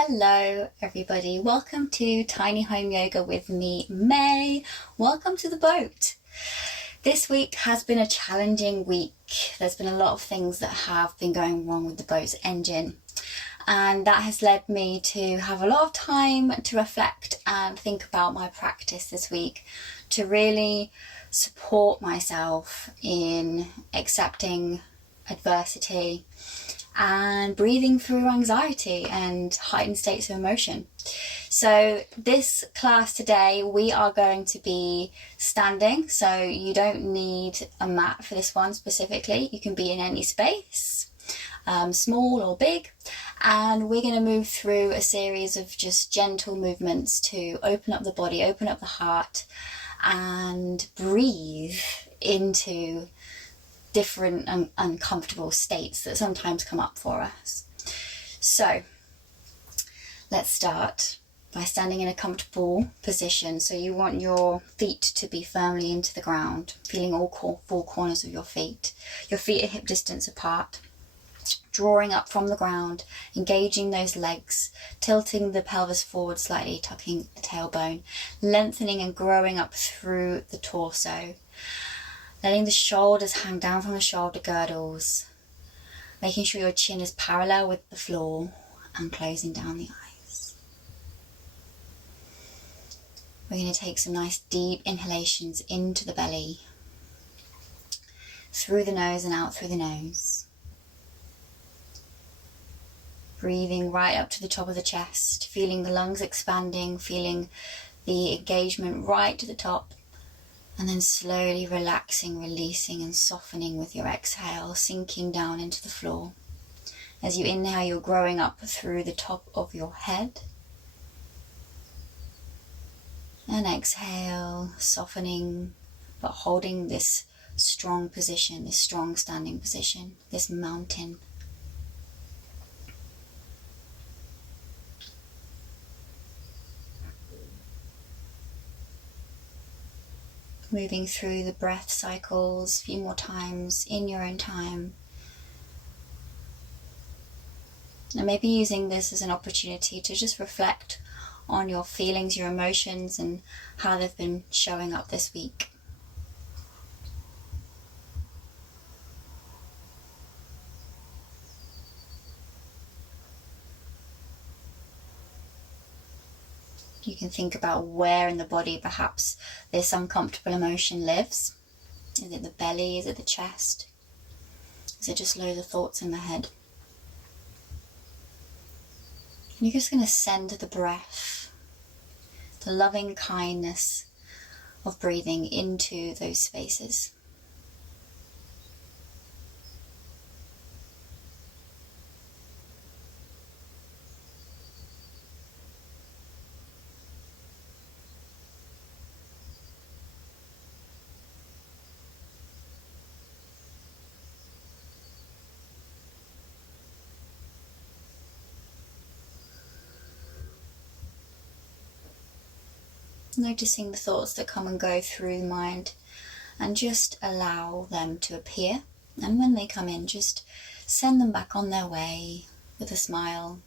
Hello everybody, welcome to Tiny Home Yoga with me, May. Welcome to the boat. This week has been a challenging week. There's been a lot of things that have been going wrong with the boat's engine, and that has led me to have a lot of time to reflect and think about my practice this week, to really support myself in accepting adversity and breathing through anxiety and heightened states of emotion. So this class today, we are going to be standing, so you don't need a mat for this one specifically. You can be in any space, small or big, and we're going to move through a series of just gentle movements to open up the body, open up the heart, and breathe into different and uncomfortable states that sometimes come up for us. So let's start by standing in a comfortable position. So you want your feet to be firmly into the ground, feeling all four corners of your feet. Your feet are hip distance apart, drawing up from the ground, engaging those legs, tilting the pelvis forward slightly, tucking the tailbone, lengthening and growing up through the torso. Letting the shoulders hang down from the shoulder girdles, making sure your chin is parallel with the floor and closing down the eyes. We're going to take some nice deep inhalations into the belly, through the nose and out through the nose. Breathing right up to the top of the chest, feeling the lungs expanding, feeling the engagement right to the top. And then slowly relaxing, releasing and softening with your exhale, sinking down into the floor. As you inhale, you're growing up through the top of your head. And exhale, softening, but holding this strong position, this strong standing position, this mountain. Moving through the breath cycles a few more times in your own time. And maybe using this as an opportunity to just reflect on your feelings, your emotions, and how they've been showing up this week. You can think about where in the body perhaps this uncomfortable emotion lives. Is it the belly? Is it the chest? Is it just loads of thoughts in the head? And you're just going to send the breath, the loving kindness of breathing into those spaces. Noticing the thoughts that come and go through the mind, and just allow them to appear. And when they come in, just send them back on their way with a smile.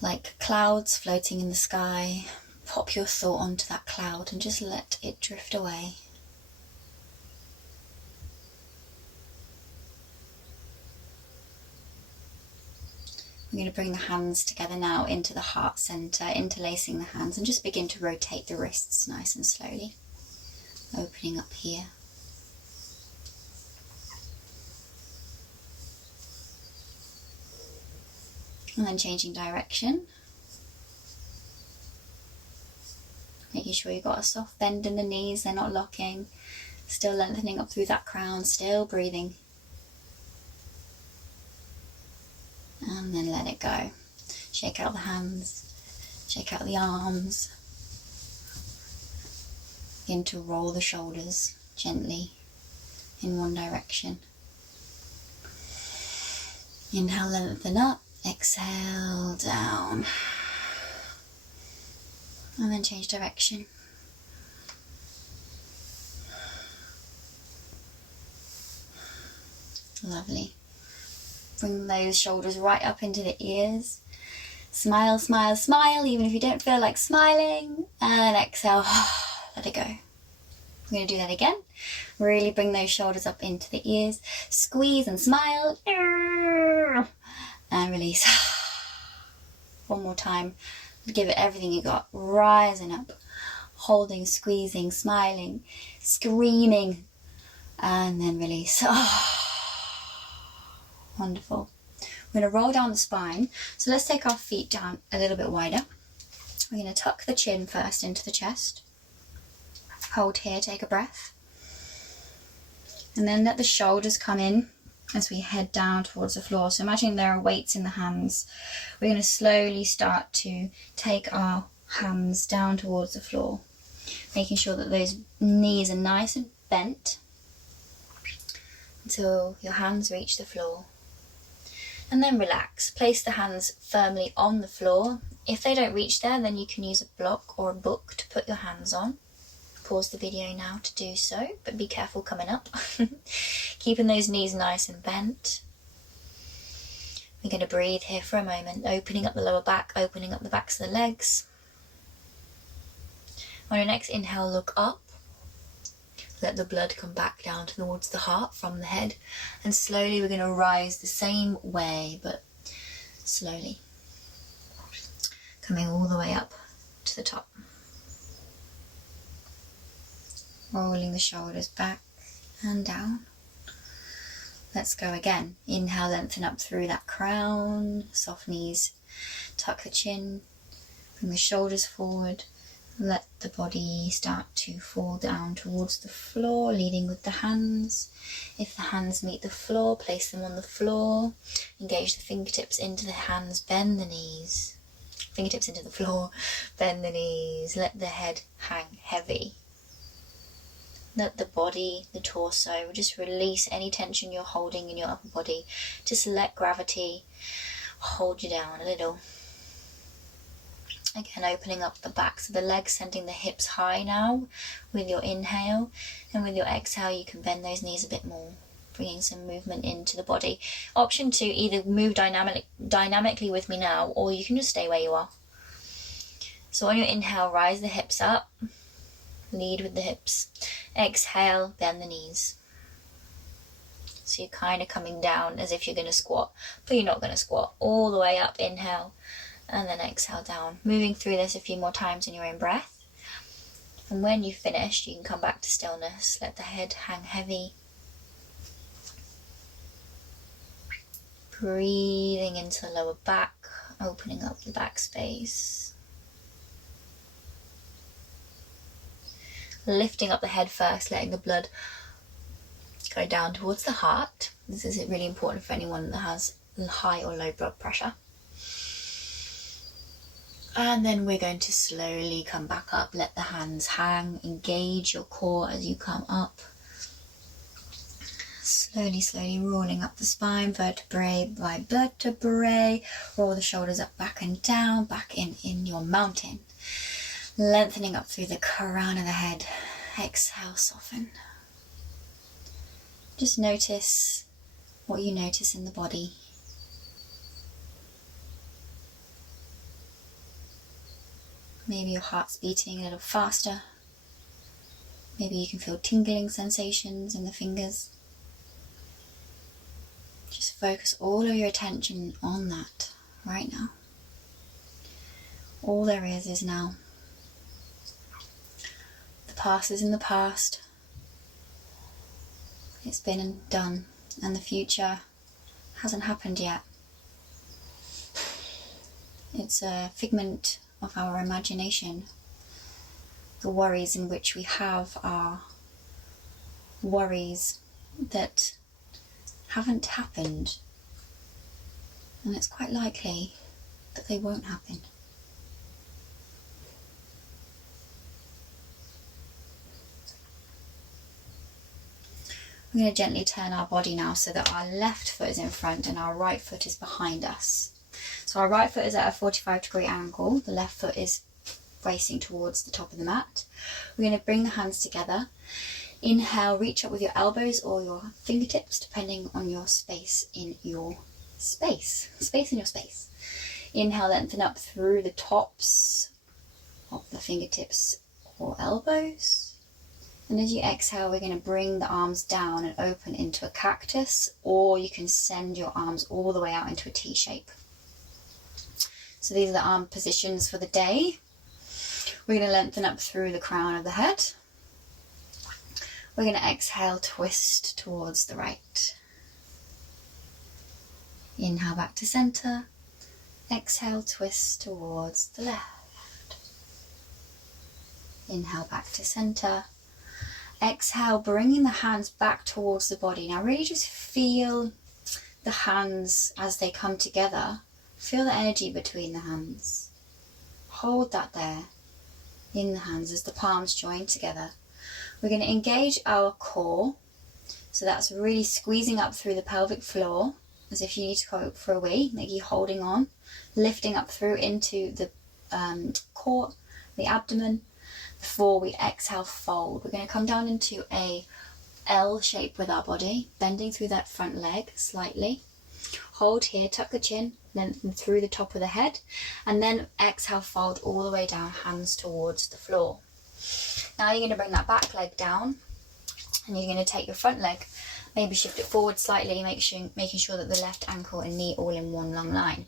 Like clouds floating in the sky, pop your thought onto that cloud and just let it drift away. We're going to bring the hands together now into the heart center, interlacing the hands, and just begin to rotate the wrists nice and slowly. Opening up here. And then changing direction. Making sure you've got a soft bend in the knees, they're not locking. Still lengthening up through that crown, still breathing. And then let it go. Shake out the hands, shake out the arms. Begin to roll the shoulders gently in one direction. Inhale, lengthen up, exhale, down. And then change direction. Lovely. Bring those shoulders right up into the ears. Smile, smile, smile, even if you don't feel like smiling. And exhale, let it go. We're going to do that again. Really bring those shoulders up into the ears. Squeeze and smile. And release. One more time. Give it everything you got. Rising up. Holding, squeezing, smiling, screaming. And then release. Wonderful. We're going to roll down the spine. So let's take our feet down a little bit wider. We're going to tuck the chin first into the chest. Hold here, take a breath. And then let the shoulders come in as we head down towards the floor. So imagine there are weights in the hands. We're going to slowly start to take our hands down towards the floor, making sure that those knees are nice and bent until your hands reach the floor. And then relax. Place the hands firmly on the floor. If they don't reach there, then you can use a block or a book to put your hands on. Pause the video now to do so, but be careful coming up. Keeping those knees nice and bent. We're going to breathe here for a moment, opening up the lower back, opening up the backs of the legs. On your next inhale, look up. Let the blood come back down towards the heart from the head. And slowly we're going to rise the same way, but slowly. Coming all the way up to the top. Rolling the shoulders back and down. Let's go again. Inhale, lengthen up through that crown. Soft knees. Tuck the chin. Bring the shoulders forward. Let the body start to fall down towards the floor, leading with the hands. If the hands meet the floor, place them on the floor. Engage the fingertips into the hands. Bend the knees. Fingertips into the floor. Bend the knees. Let the head hang heavy. Let the body, the torso, just release any tension you're holding in your upper body. Just let gravity hold you down a little. Again, opening up the backs of the legs, sending the hips high now with your inhale. And with your exhale, you can bend those knees a bit more, bringing some movement into the body. Option 2, either move dynamically with me now, or you can just stay where you are. So on your inhale, rise the hips up. Lead with the hips. Exhale, bend the knees. So you're kind of coming down as if you're going to squat, but you're not going to squat. All the way up, inhale, and then exhale down. Moving through this a few more times in your own breath. And when you've finished, you can come back to stillness. Let the head hang heavy. Breathing into the lower back, opening up the back space. Lifting up the head first, letting the blood go down towards the heart. This is really important for anyone that has high or low blood pressure. And then we're going to slowly come back up. Let the hands hang. Engage your core as you come up. Slowly, slowly rolling up the spine, vertebrae by vertebrae. Roll the shoulders up, back and down, back in your mountain. Lengthening up through the crown of the head. Exhale, soften. Just notice what you notice in the body. Maybe your heart's beating a little faster. Maybe you can feel tingling sensations in the fingers. Just focus all of your attention on that right now. All there is now. The past is in the past. It's been and done, and the future hasn't happened yet. It's a figment of our imagination. The worries in which we have are worries that haven't happened, and it's quite likely that they won't happen. We're going to gently turn our body now so that our left foot is in front and our right foot is behind us. So our right foot is at a 45-degree angle, the left foot is facing towards the top of the mat. We're going to bring the hands together. Inhale, reach up with your elbows or your fingertips, depending on your space in your space in your space. Inhale, lengthen up through the tops of the fingertips or elbows. And as you exhale, we're going to bring the arms down and open into a cactus, or you can send your arms all the way out into a T shape. So these are the arm positions for the day. We're going to lengthen up through the crown of the head. We're going to exhale, twist towards the right. Inhale back to center. Exhale, twist towards the left. Inhale back to center. Exhale, bringing the hands back towards the body. Now really just feel the hands as they come together. Feel the energy between the hands. Hold that there in the hands as the palms join together. We're going to engage our core. So that's really squeezing up through the pelvic floor as if you need to go for a wee, like you're holding on, lifting up through into the core, the abdomen. Before we exhale, fold. We're going to come down into a L shape with our body, bending through that front leg slightly. Hold here, tuck the chin, lengthen through the top of the head, and then exhale, fold all the way down, hands towards the floor. Now you're going to bring that back leg down, and you're going to take your front leg, maybe shift it forward slightly, making sure that the left ankle and knee all in one long line.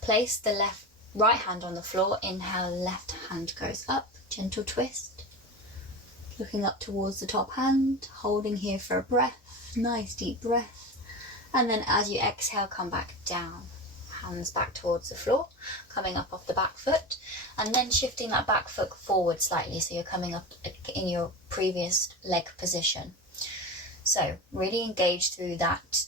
Place the right hand on the floor, inhale, left hand goes up, gentle twist, looking up towards the top hand, holding here for a breath, nice deep breath, and then as you exhale, come back down, hands back towards the floor, coming up off the back foot, and then shifting that back foot forward slightly, so you're coming up in your previous leg position. So really engage through that,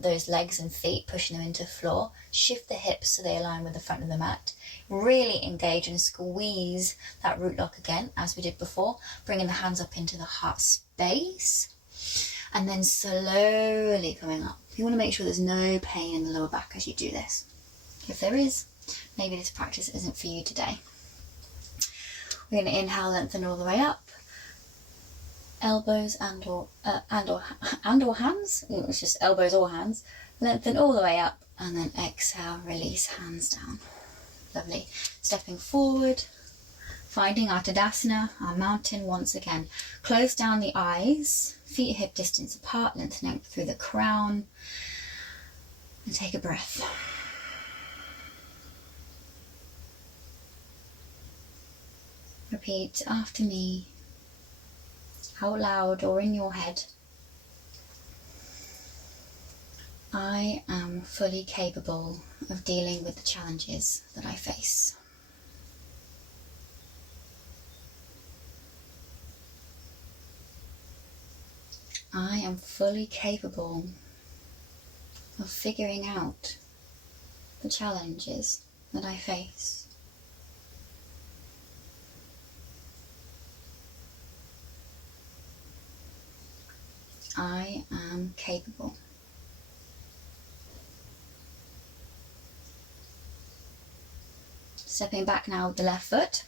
those legs and feet, pushing them into the floor. Shift the hips so they align with the front of the mat. Really engage and squeeze that root lock again, as we did before, bringing the hands up into the heart space. And then slowly coming up. You want to make sure there's no pain in the lower back as you do this. If there is, maybe this practice isn't for you today. We're going to inhale, lengthen all the way up. Elbows and or hands. It's just elbows or hands. Lengthen all the way up, and then exhale, release, hands down. Lovely. Stepping forward, finding our Tadasana, our mountain once again. Close down the eyes, feet hip distance apart, lengthening up through the crown, and take a breath. Repeat after me, out loud or in your head. I am fully capable of dealing with the challenges that I face. I am fully capable of figuring out the challenges that I face. I am capable. Stepping back now with the left foot,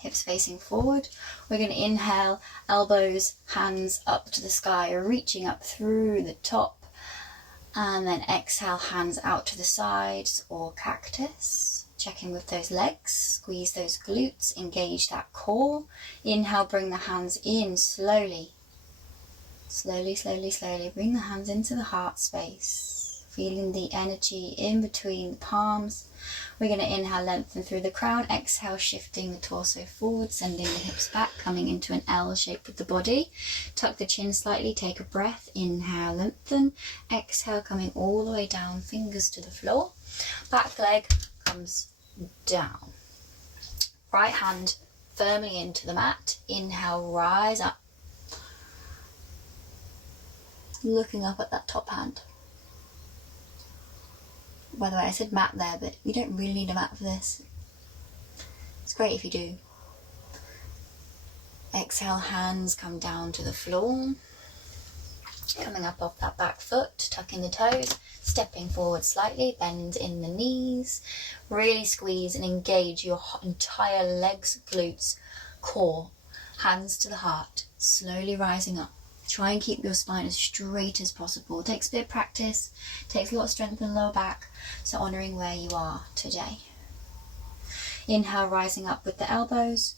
hips facing forward. We're going to inhale, elbows, hands up to the sky, reaching up through the top. And then exhale, hands out to the sides or cactus. Checking with those legs, squeeze those glutes, engage that core. Inhale, bring the hands in slowly. Slowly, slowly, slowly, bring the hands into the heart space, feeling the energy in between the palms. We're going to inhale, lengthen through the crown, exhale, shifting the torso forward, sending the hips back, coming into an L shape with the body. Tuck the chin slightly, take a breath, inhale, lengthen, exhale, coming all the way down, fingers to the floor. Back leg comes down. Right hand firmly into the mat, inhale, rise up. Looking up at that top hand. By the way, I said mat there, but you don't really need a mat for this. It's great if you do. Exhale, hands come down to the floor. Coming up off that back foot, tucking the toes, stepping forward slightly, bend in the knees. Really squeeze and engage your entire legs, glutes, core. Hands to the heart, slowly rising up. Try and keep your spine as straight as possible. It takes a bit of practice, takes a lot of strength in the lower back, so honouring where you are today. Inhale, rising up with the elbows,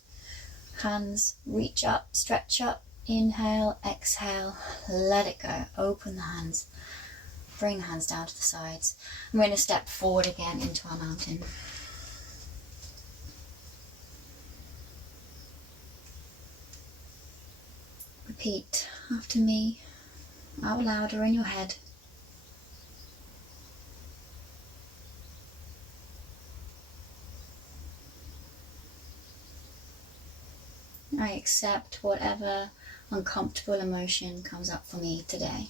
hands reach up, stretch up, inhale, exhale, let it go, open the hands, bring the hands down to the sides. And we're going to step forward again into our mountain. Repeat after me, out loud or in your head. I accept whatever uncomfortable emotion comes up for me today.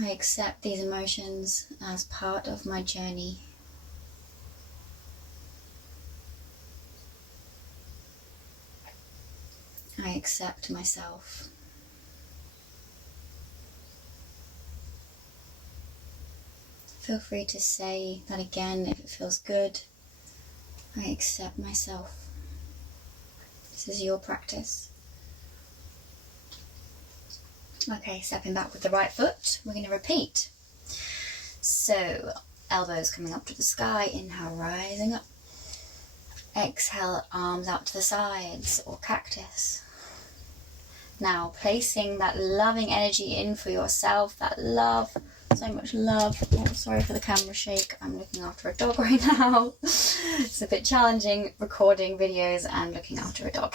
I accept these emotions as part of my journey. I accept myself. Feel free to say that again if it feels good. I accept myself. This is your practice. Okay, stepping back with the right foot, we're going to repeat. So, elbows coming up to the sky, inhale, rising up. Exhale, arms out to the sides, or cactus. Now, placing that loving energy in for yourself, that love, so much love. Oh, sorry for the camera shake, I'm looking after a dog right now. It's a bit challenging recording videos and looking after a dog.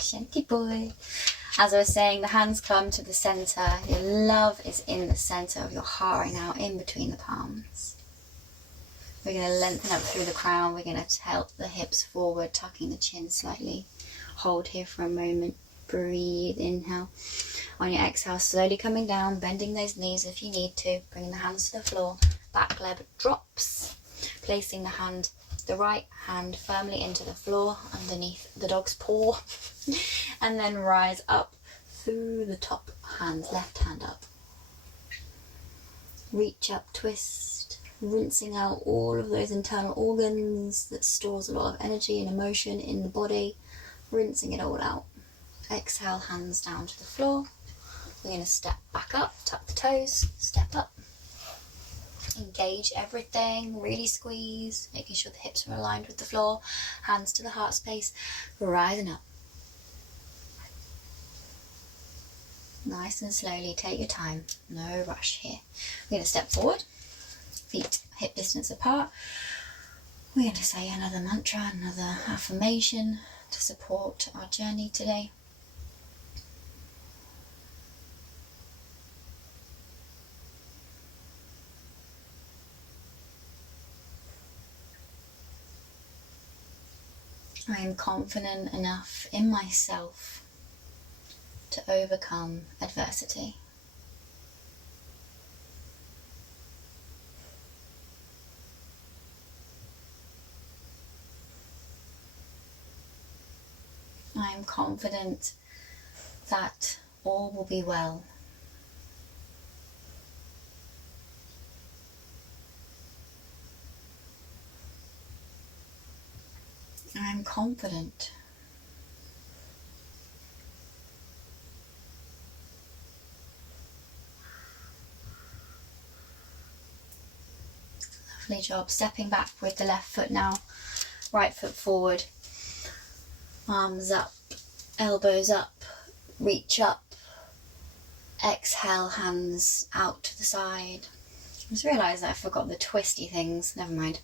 Shanty boy. As I was saying, the hands come to the centre. Your love is in the centre of your heart right now, in between the palms. We're going to lengthen up through the crown. We're going to tilt the hips forward, tucking the chin slightly. Hold here for a moment. Breathe, inhale. On your exhale, slowly coming down, bending those knees if you need to. Bringing the hands to the floor. Back leg drops. Placing the right hand firmly into the floor underneath the dog's paw. And then rise up through the top hand, left hand up. Reach up, twist, rinsing out all of those internal organs that stores a lot of energy and emotion in the body, rinsing it all out. Exhale, hands down to the floor. We're going to step back up, tuck the toes, step up. Engage everything, really squeeze, making sure the hips are aligned with the floor, hands to the heart space, rising up. Nice and slowly, take your time, no rush here. We're going to step forward, feet hip distance apart. We're going to say another mantra, another affirmation to support our journey today. I am confident enough in myself to overcome adversity. I am confident that all will be well. I am confident. Lovely job. Stepping back with the left foot now. Right foot forward. Arms up, elbows up, reach up. Exhale, hands out to the side. I just realised that I forgot the twisty things. Never mind.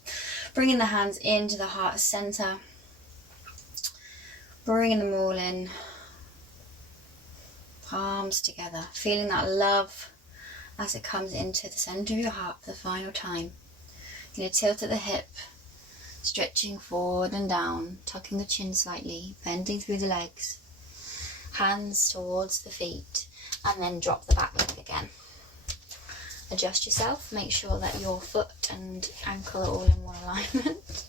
Bringing the hands into the heart centre. Bringing them all in. Palms together. Feeling that love as it comes into the centre of your heart for the final time. You're going to tilt at the hip. Stretching forward and down. Tucking the chin slightly. Bending through the legs. Hands towards the feet. And then drop the back leg again. Adjust yourself. Make sure that your foot and ankle are all in one alignment.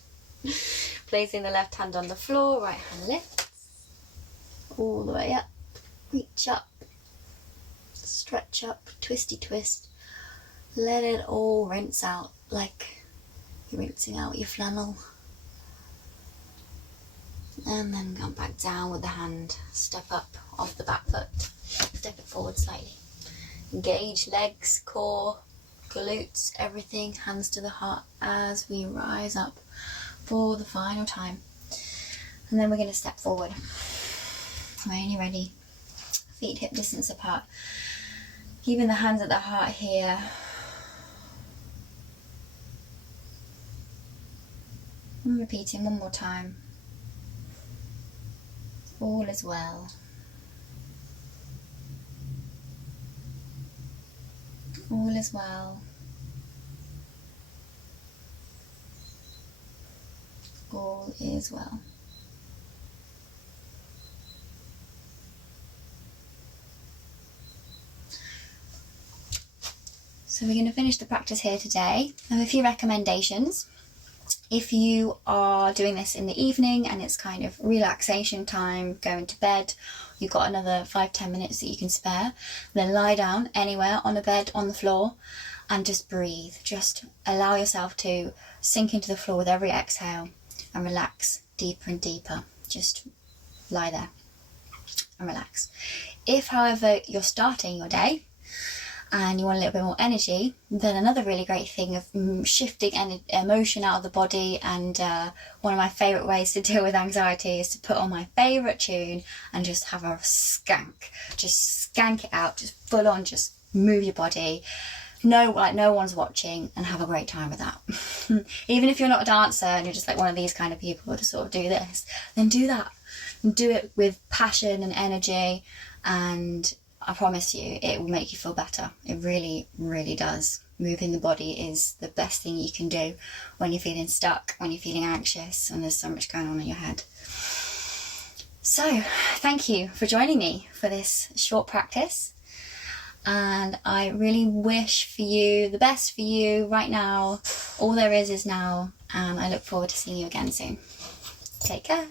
Placing the left hand on the floor. Right hand lifts. All the way up, reach up, stretch up, twisty twist, let it all rinse out like You're rinsing out your flannel. And then come back down with the hand. Step up off the back foot. Step it forward slightly. Engage legs, core, glutes, everything. Hands to the heart as we rise up for the final time. And then we're going to step forward. When you're ready, feet hip distance apart. Keeping the hands at the heart here. And repeating one more time. All is well. All is well. All is well. So we're going to finish the practice here today. I have a few recommendations. If you are doing this in the evening and it's kind of relaxation time, going to bed, you've got another 5-10 minutes that you can spare, then lie down anywhere on a bed, on the floor, and just breathe. Just allow yourself to sink into the floor with every exhale and relax deeper and deeper. Just lie there and relax. If, however, you're starting your day and you want a little bit more energy, then another really great thing of shifting emotion out of the body, and one of my favourite ways to deal with anxiety is to put on my favourite tune and just have a skank. Just skank it out, just full on, just move your body. No one's watching, and have a great time with that. Even if you're not a dancer and you're just like one of these kind of people to sort of do this, then do that. And do it with passion and energy, and I promise you, it will make you feel better. It really, really does. Moving the body is the best thing you can do when you're feeling stuck, when you're feeling anxious, and there's so much going on in your head. So, thank you for joining me for this short practice. And I really wish for you the best for you right now. All there is now. And I look forward to seeing you again soon. Take care.